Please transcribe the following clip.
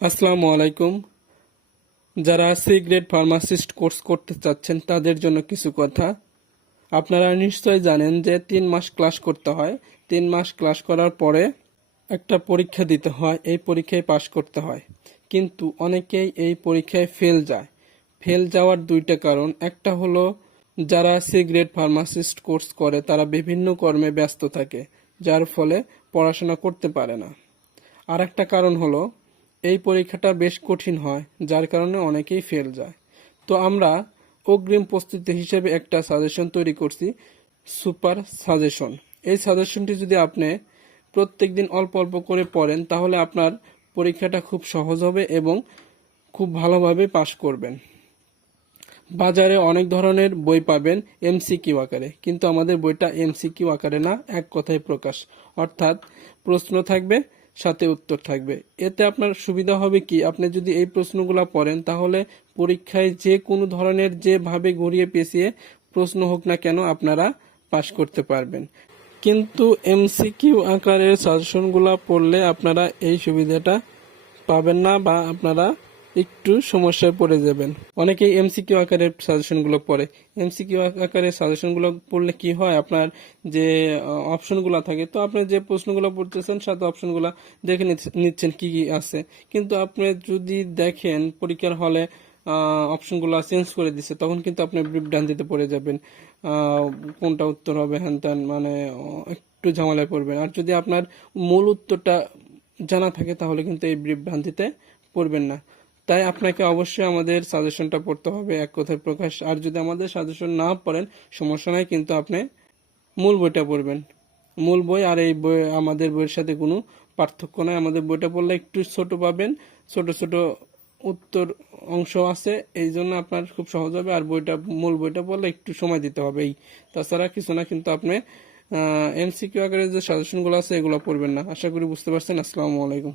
আসসালামু আলাইকুম। যারা সি গ্রেড ফার্মাসিস্ট কোর্স করতে চাচ্ছেন, তাদের জন্য কিছু কথা। আপনারা নিশ্চয় জানেন যে তিন মাস ক্লাস করতে হয়। তিন মাস ক্লাস করার পরে একটা পরীক্ষা দিতে হয়, এই পরীক্ষায় পাশ করতে হয়। কিন্তু অনেকেই এই পরীক্ষায় ফেল যায়। ফেল যাওয়ার দুইটা কারণ। একটা হলো, যারা সি গ্রেড ফার্মাসিস্ট কোর্স করে, তারা বিভিন্ন কর্মে ব্যস্ত থাকে, যার ফলে পড়াশোনা করতে পারে না। আর একটা কারণ হলো এই পরীক্ষাটা বেশ কঠিন হয়, যার কারণে অনেকেই ফেল যায়। তো আমরা অগ্রিম প্রস্তুতি হিসেবে একটা সাজেশন তৈরি করছি, সুপার সাজেশন। এই সাজেশনটি যদি আপনি প্রত্যেক দিন অল্প অল্প করে পড়েন, তাহলে আপনার পরীক্ষাটা খুব সহজ হবে এবং খুব ভালোভাবে পাশ করবেন। বাজারে অনেক ধরনের বই পাবেন এমসিকিউ আকারে, কিন্তু আমাদের বইটা এমসিকিউ আকারে না, এক কথায় প্রকাশ। অর্থাৎ প্রশ্ন থাকবে সাথে উত্তর থাকবে। এতে আপনার সুবিধা হবে কি? আপনি যদি এই প্রশ্নগুলো পড়েন, তাহলে পরীক্ষায় যে কোনো ধরনের যেভাবে গড়িয়ে পেঁচিয়ে প্রশ্ন হোক না কেন আপনারা পাশ করতে পারবেন। কিন্তু এমসিকিউ আকারের সাজেশনগুলো পড়লে আপনারা এই সুবিধাটা পাবেন না বা আপনারা একটু সমস্যায় পড়ে যাবেন। অনেকেই এমসিকিউ আকারের সাজেশনগুলো পড়ে। এমসিকিউ আকারের সাজেশনগুলো পড়লে কি হয়? আপনার যে অপশনগুলো থাকে, তো আপনি যে প্রশ্নগুলো পড়তেছেন, সাথে অপশনগুলো দেখে নিচ্ছ- নিচ্ছেন কি কি আছে। কিন্তু আপনি যদি দেখেন, পরীক্ষার হলে অপশনগুলো চেঞ্জ করে দিছে, তখন কিন্তু আপনি বিভ্রান্তিতে পড়ে যাবেন। কোনটা উত্তর হবে, হ্যান ত্যান মানে একটু ঝামেলায় পড়বেন। আর যদি আপনার মূল উত্তরটা জানা থাকে, তাহলে কিন্তু এই বিভ্রান্তিতে পড়বেন না। তাই আপনাকে অবশ্যই আমাদের সাজেশনটা পড়তে হবে। এক কথায় প্রকাশ, আর যদি আমাদের সাজেশন না পড়েন, সমস্যা নাই, কিন্তু আপনি মূল বইটা পড়বেন। মূল বই আর এই বই, আমাদের বইয়ের সাথে কোনো পার্থক্য নাই। আমাদের বইটা পড়লে একটু ছোট পাবেন, ছোট ছোট উত্তর অংশ আছে এই জন্য আপনার খুব সহজ হবে। আর বইটা, মূল বইটা পড়লে একটু সময় দিতে হবে এই। তাছাড়া কিছু না, কিন্তু আপনি এমসিকিউ আকারে যে সাজেশনগুলো আছে, এগুলো পড়বেন না। আশা করি বুঝতে পারছেন। আসসালামু আলাইকুম।